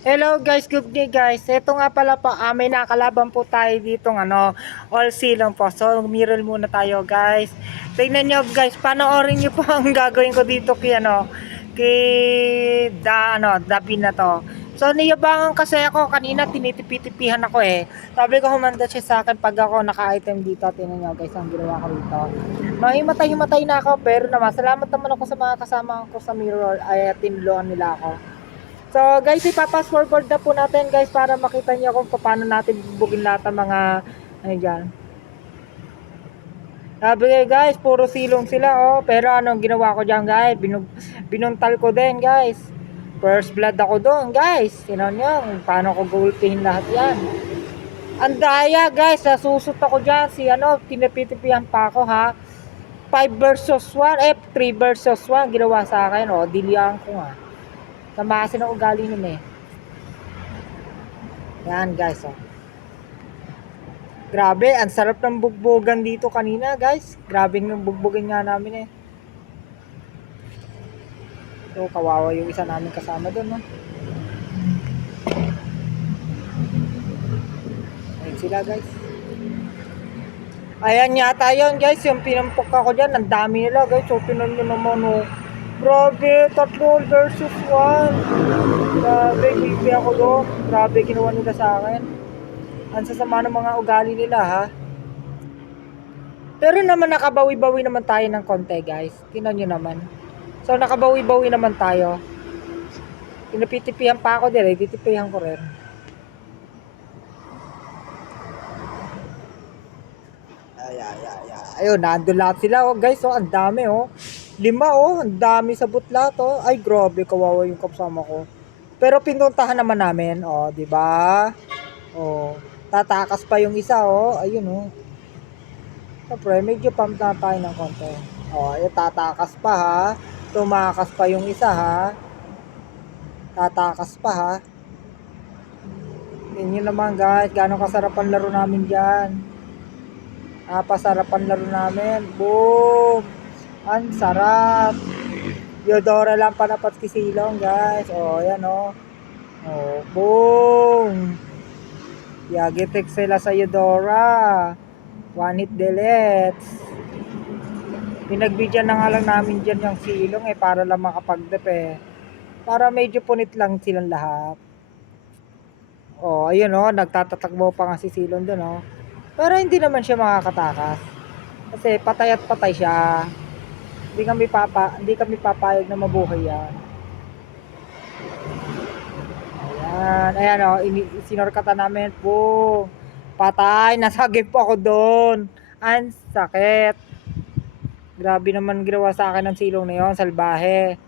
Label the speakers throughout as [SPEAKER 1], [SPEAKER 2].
[SPEAKER 1] Hello guys, good day guys. Ito nga pala po, ah, may nakalaban po tayo dito ano, all silong po. So, mirror muna tayo guys. Tingnan nyo guys, panoorin nyo po ang gagawin ko dito kay ano, kay da, ano, Dabi na to. So, niyabangan kasi ako, kanina tinitipitipihan ako eh. Sabi ko humanda siya sa akin pag ako naka-item dito. Tingnan nyo guys, ang ginawa ko dito. Mahimatay-himatay na ako, pero naman, salamat naman ako sa mga kasama ko sa mirror. Ay, tinulungan nila ako. So guys, ipapass forward na po natin guys para makita niyo kung paano natin bubugin lahat ng mga ano dyan. Sabi guys, puro silong sila oh. Pero anong ginawa ko dyan guys? Binug binuntal ko din guys. First blood ako doon guys. Tinan nyo paano ko gulpihin lahat yan. Ang daya guys, nasusot ako dyan. Si ano, tinapitipihan pa ako ha. 5 versus 1, eh 3 versus 1 ginawa sa akin oh. Dilihan ko nga. Tama kasi ng ugali nun eh. Yan guys oh. Grabe, ang sarap ng bugbogan dito kanina guys. Grabe ng bugbogan nga namin eh. So, kawawa yung isa namin kasama doon no. Ayun sila guys. Ayan yata yun guys, yung pinampok ako dyan, ang dami nila guys. So, nyo naman oh. Grabe, tatlo versus one. Grabe, creepy ako doon. Grabe, ginawa nila sa akin. Ang sasama ng mga ugali nila, ha? Pero naman, nakabawi-bawi naman tayo ng konti, guys. Tingnan nyo naman. So, nakabawi-bawi naman tayo. Pinapitipihan pa ako din, eh. Titipihan ko rin. Ay, ay, ay, ay. Ayun, nandun lahat sila, oh, guys. Oh, ang dami, oh. Lima, oh. Ang dami sa butlat, oh. Ay, grabe, kawawa yung kapsama ko. Pero pinuntahan naman namin, oh, di ba? Oh, tatakas pa yung isa, oh. Ayun, oh. Siyempre, medyo pump na tayo ng konti. Oh, ayun, tatakas pa, ha. Tumakas pa yung isa, ha. Tatakas pa, ha. Tingnan naman, guys. Gano'ng kasarap ang laro namin dyan. Napasarap ang laro namin. Boom! Ang sarap! Yodora lang panapat kisilong, guys. Oh, yan, oh. Oh, boom! Yagitik sila sa Yodora. One hit deletes. Pinagbigyan na nga lang namin dyan yung silong eh para lang makapagdep eh. Para medyo punit lang silang lahat. Oh, ayun oh, nagtatatakbo pa nga si Silong doon oh. Pero hindi naman siya makakatakas. Kasi patay at patay siya. Hindi kami papa, hindi kami papayag na mabuhay yan. Ayan, ayan oh, ini, sinorkata namin po. Patay, nasagip ako doon. Ang sakit. Grabe naman ginawa sa akin ng silong na yon, salbahe.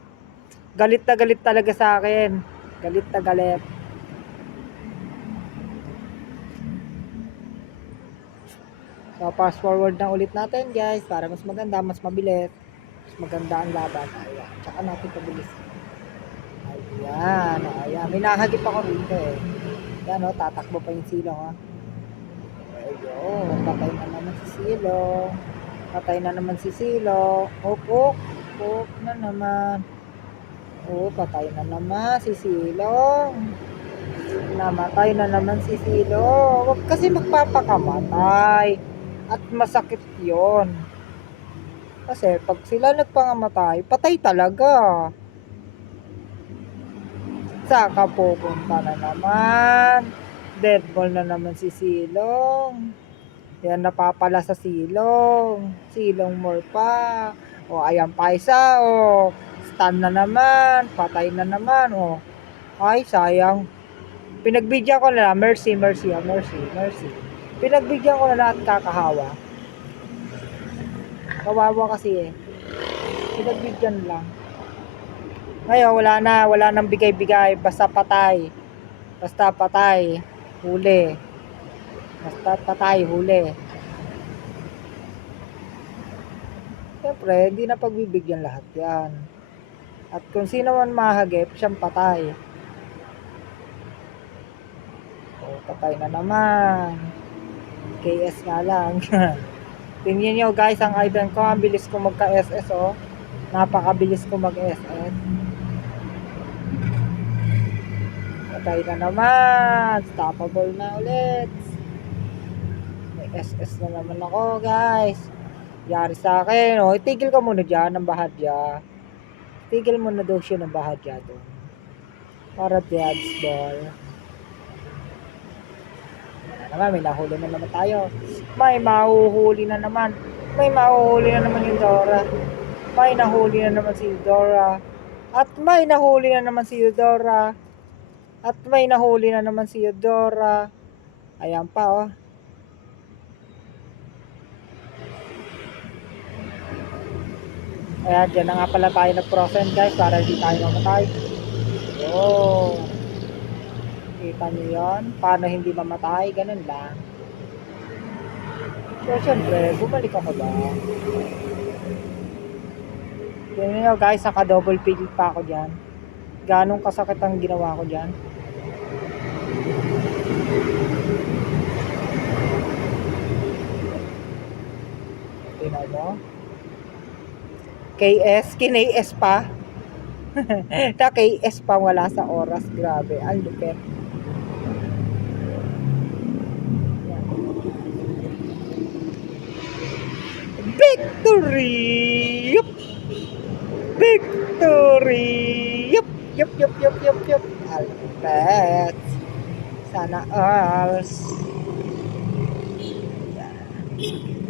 [SPEAKER 1] Galit na galit talaga sa akin. Galit na galit. So, fast forward na ulit natin guys para mas maganda, mas mabilis. Maganda ang laban. Ayan. Tsaka natin pabilis. Ayan. Ayan. May nakagip ako rito eh. Ayan o. Tatakbo pa yung silong ha. Ayun. Patay na naman si silong. Patay na naman si silong. Upok. Upok na naman. Oh, patay na naman si silong. Namatay na naman si silong. Huwag kasi magpapakamatay at masakit yon. Kasi pag sila nagpangamatay, patay talaga. Saka pupunta na naman. Dead ball na naman si Silong. Yan napapala sa Silong. Silong more pa. O ayan pa isa. O stun na naman. Patay na naman. O ay sayang. Pinagbigyan ko na. Mercy, mercy, ah, mercy, mercy. Pinagbigyan ko na lahat kakahawa. Kawawa kasi eh. Pinagbigyan lang. Ngayon, wala na. Wala nang bigay-bigay. Basta patay. Basta patay. Huli. Basta patay. Huli. Siyempre, hindi na pagbibigyan lahat yan. At kung sino man mahagip, siyang patay. O, patay na naman. KS nga lang. Tingnan nyo guys, ang item ko, ang bilis ko magka-SS oh. Napakabilis ko mag-SS. Patay na naman. Stoppable na ulit. May SS na naman ako, guys. Yari sa akin. O, itigil ka muna dyan ng bahadya. Tigil mo na daw siya ng bahadya doon. Para dad's ball. Naman, may nahuli na naman tayo. May mahuhuli na naman. May mahuhuli na naman yung Dora. May nahuli na naman si Dora. At may nahuli na naman si Eudora. At may nahuli na naman si Eudora. Ayan pa, oh. Ayan, dyan na nga pala tayo nag-prosent guys para hindi tayo mamatay. Oh. Kita nyo yun? Paano hindi mamatay? Ganun lang. So, syempre, bumalik ako ba? Tingnan nyo guys, naka-double pill pa ako dyan. Ganong kasakit ang ginawa ko dyan. Tingnan mo. KS, KS pa. na KS pa wala sa oras. Grabe, ang lupit. Victory! Yup! Victory! Yup! Yup, yup, yup, yup, yup. Alpet. Sana alls. Yan.